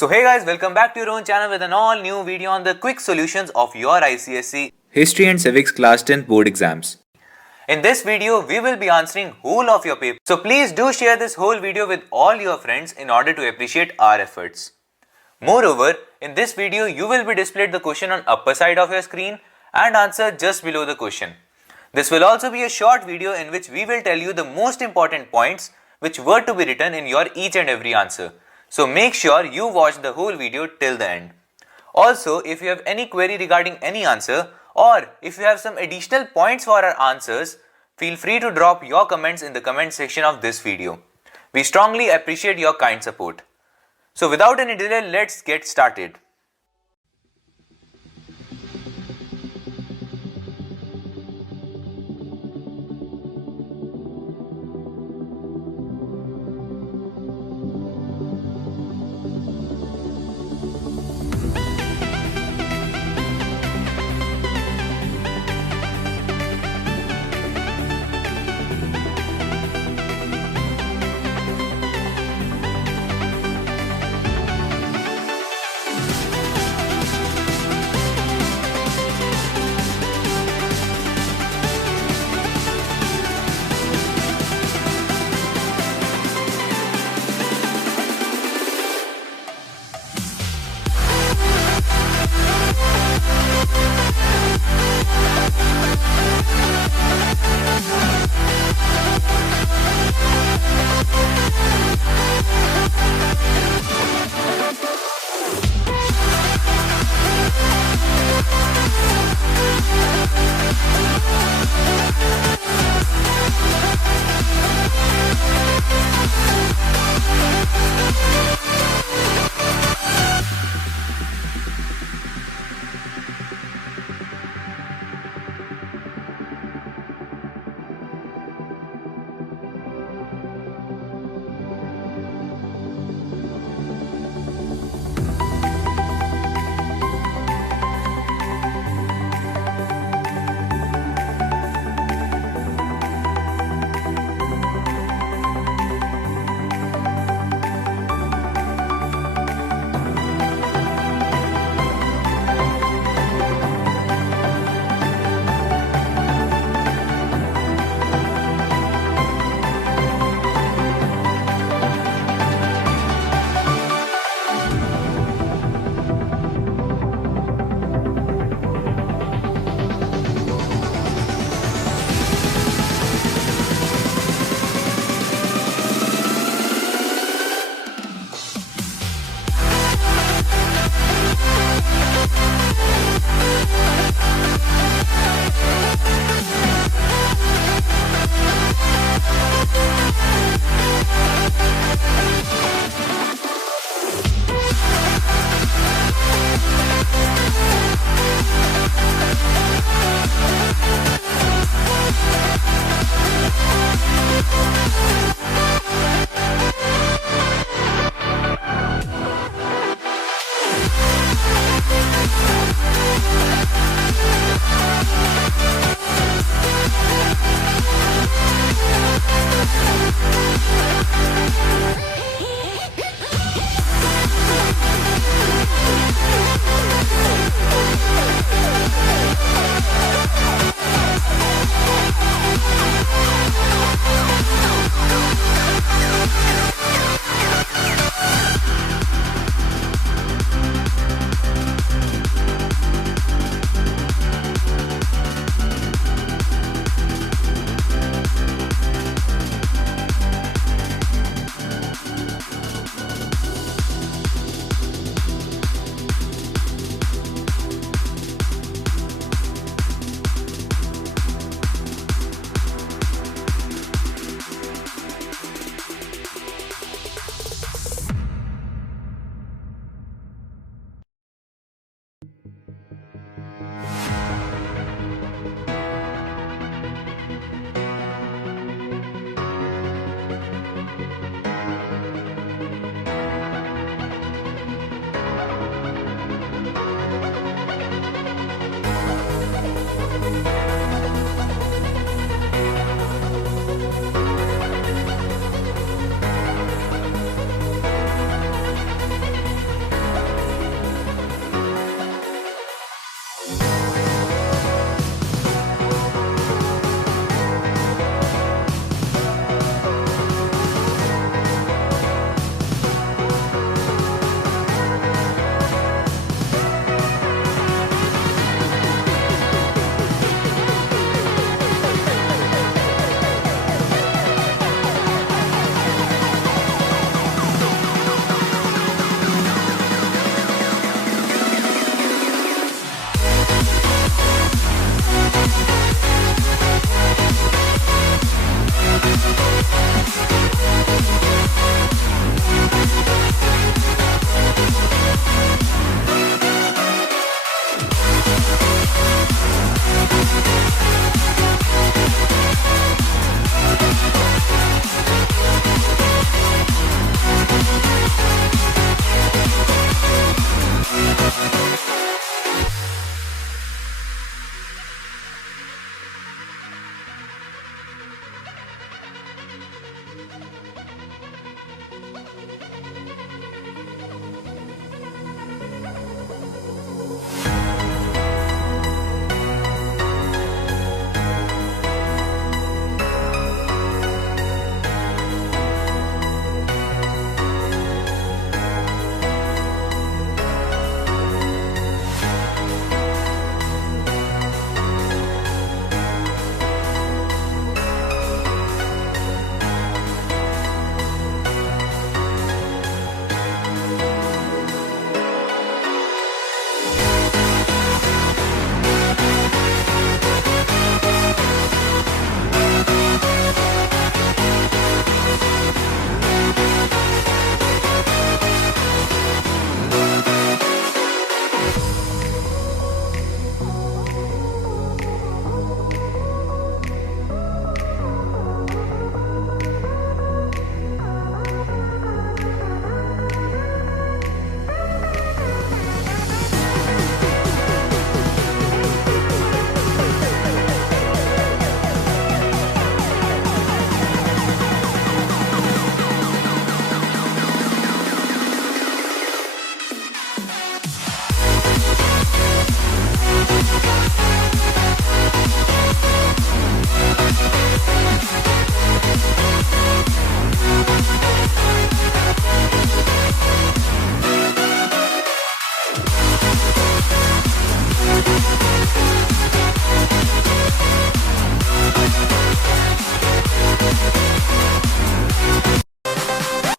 So hey guys, welcome back to your own channel with an all new video on the quick solutions of your Icse History and Civics Class 10 board exams. In this video, we will be answering whole of your paper. So please do share this whole video with all your friends in order to appreciate our efforts. Moreover, in this video, you will be displayed the question on upper side of your screen and answer just below the question. This will also be a short video in which we will tell you the most important points which were to be written in your each and every answer. So make sure you watch the whole video till the end. Also, if you have any query regarding any answer or if you have some additional points for our answers, feel free to drop your comments in the comment section of this video. We strongly appreciate your kind support. So without any delay, let's get started.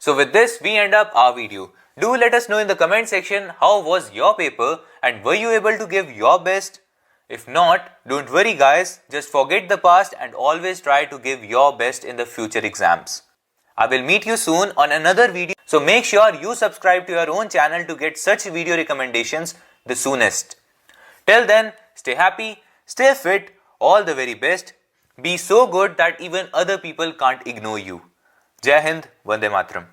So with this, we end up our video. Do let us know in the comment section how was your paper and were you able to give your best? If not, don't worry guys, just forget the past and always try to give your best in the future exams. I will meet you soon on another video, so make sure you subscribe to your own channel to get such video recommendations the soonest. Till then, stay happy, stay fit, all the very best. Be so good that even other people can't ignore you. Jai Hind, Vande Matram.